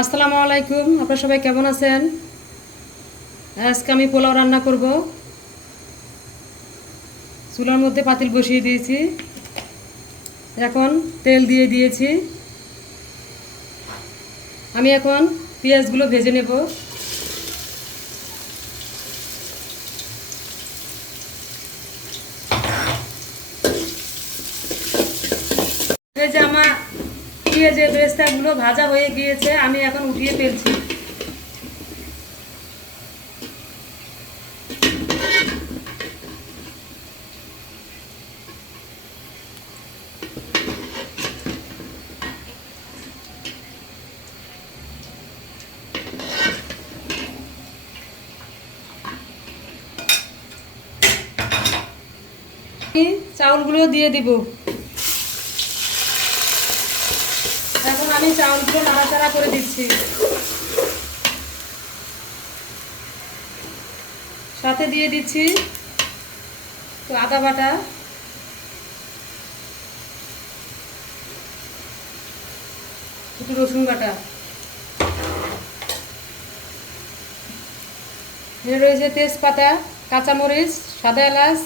আসসালামু আলাইকুম, আপনারা সবাই কেমন আছেন? আজকে আমি পোলাও রান্না করব। চুলার মধ্যে পাতিল বসিয়ে দিয়েছি। এখন তেল দিয়ে দিয়েছি। আমি এখন পেঁয়াজগুলো ভেজে নেব। এই যে বেরেস্তাগুলো ভাজা হয়ে গিয়েছে আমি এখন উঠিয়ে ফেলছি। চাউলগুলো দিয়ে দিব এখন আমি চাউলগুলো নাড়াচাড়া করে দিচ্ছি। সাথে দিয়ে দিচ্ছি তো আদা বাটা। একটু রসুন বাটা। রয়েছে তেজপাতা, কাঁচামরিচ, সাদা এলাচ,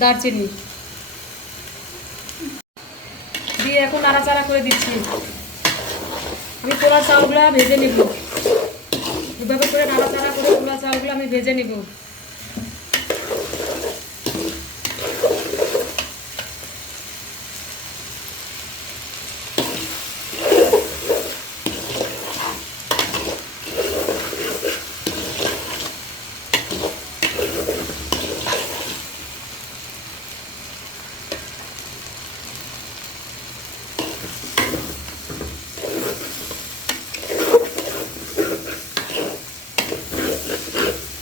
দারচিনি। দিয়ে এখন নাড়াচাড়া করে দিচ্ছি। আমি পোলা চাউলগুলো ভেজে নিব। এভাবে করে নাড়াচাড়া করে পোলা চাউলগুলো আমি ভেজে নিব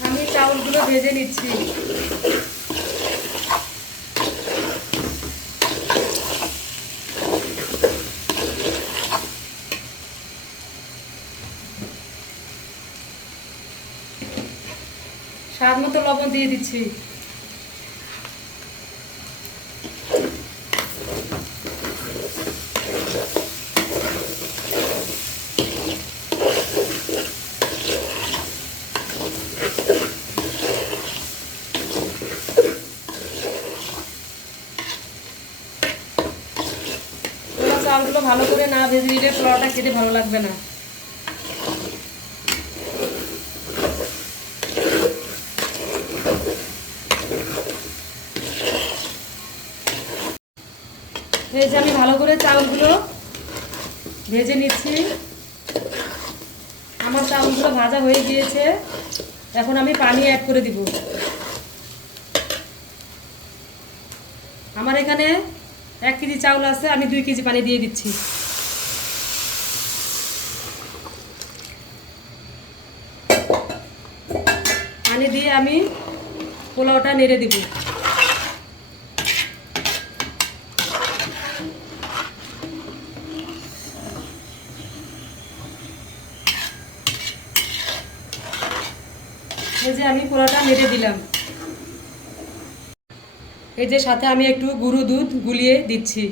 আমি নিচ্ছি। স্বাদ মতো লবণ দিয়ে দিচ্ছি। চাউলগুলো ভালো করে না ভেজে নিলে পোলাওটা খেতে ভালো লাগবে না। যে আমি ভালো করে চালগুলো ভেজে নিচ্ছি। আমার চালগুলো ভাজা হয়ে গিয়েছে। এখন আমি পানি অ্যাড করে দিব। আমার এখানে এক কেজি চাউল আছে, আমি দুই কেজি পানি দিয়ে দিচ্ছি। পানি দিয়ে আমি পোলাওটা নেড়ে দিব। এই যে আমি পোলাওটা নেড়ে দিলাম। এই যে সাথে আমি একটু গুঁড়ো দুধ গুলিয়ে দিচ্ছি।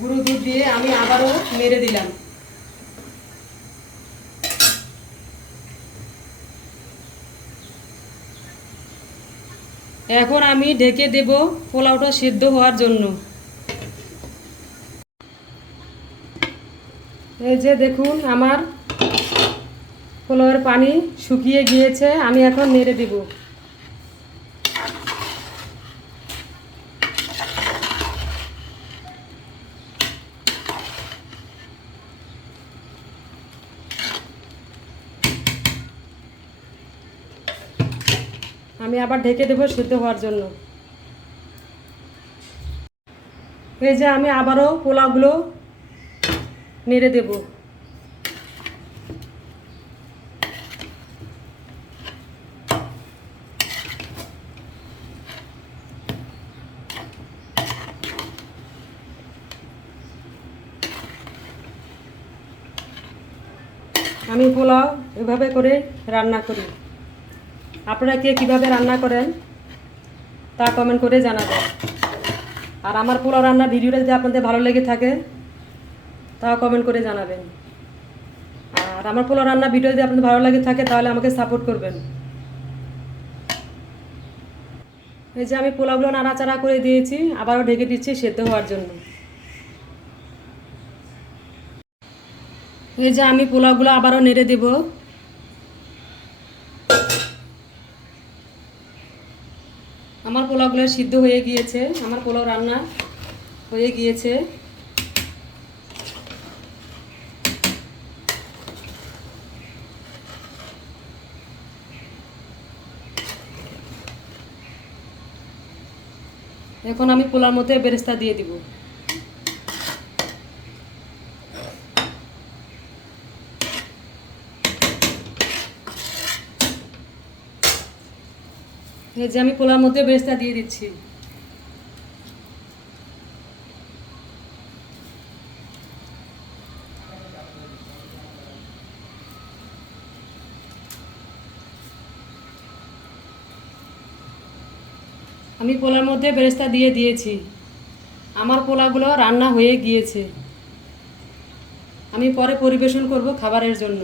গুঁড়ো দুধ দিয়ে আমি আবারও মেরে দিলাম। এখন আমি ঢেকে দেব পোলাওটা সিদ্ধ হওয়ার জন্য। এই যে দেখুন, আমার পোলাওয়ের পানি শুকিয়ে গিয়েছে, আমি এখন নেড়ে দেব। আমি আবার ঢেকে দেবো সিদ্ধ হওয়ার জন্য। এই যে আমি আবারও পোলাওগুলো নেড়ে দেব। আমি পোলাও এভাবে করে রান্না করি। আপনারা কে কীভাবে রান্না করেন তা কমেন্ট করে জানাবেন। আর আমার পোলাও রান্নার ভিডিওটা যদি আপনাদের ভালো লেগে থাকে তাও কমেন্ট করে জানাবেন। আর আমার পোলাও রান্না ভিডিও যদি আপনাদের ভালো লাগে থাকে, তাহলে আমাকে সাপোর্ট করবেন। এই যে আমি পোলাওগুলো নাড়াচাড়া করে দিয়েছি, আবারও ঢেকে দিচ্ছি সেদ্ধ হওয়ার জন্য। এই যে আমি পোলাওগুলো আবারও নেড়ে দেব। আমার পোলাওগুলো সিদ্ধ হয়ে গিয়েছে, আমার পোলাও রান্না হয়ে গিয়েছে। এখন আমি পোলার মধ্যে বেরেস্তা দিয়ে দিব। এই যে আমি পোলার মধ্যে বেরেস্তা দিয়ে দিচ্ছি। আমি পোলার মধ্যে বেরেস্তা দিয়ে দিয়েছি। আমার পোলাগুলো রান্না হয়ে গিয়েছে। আমি পরে পরিবেশন করব খাবারের জন্য।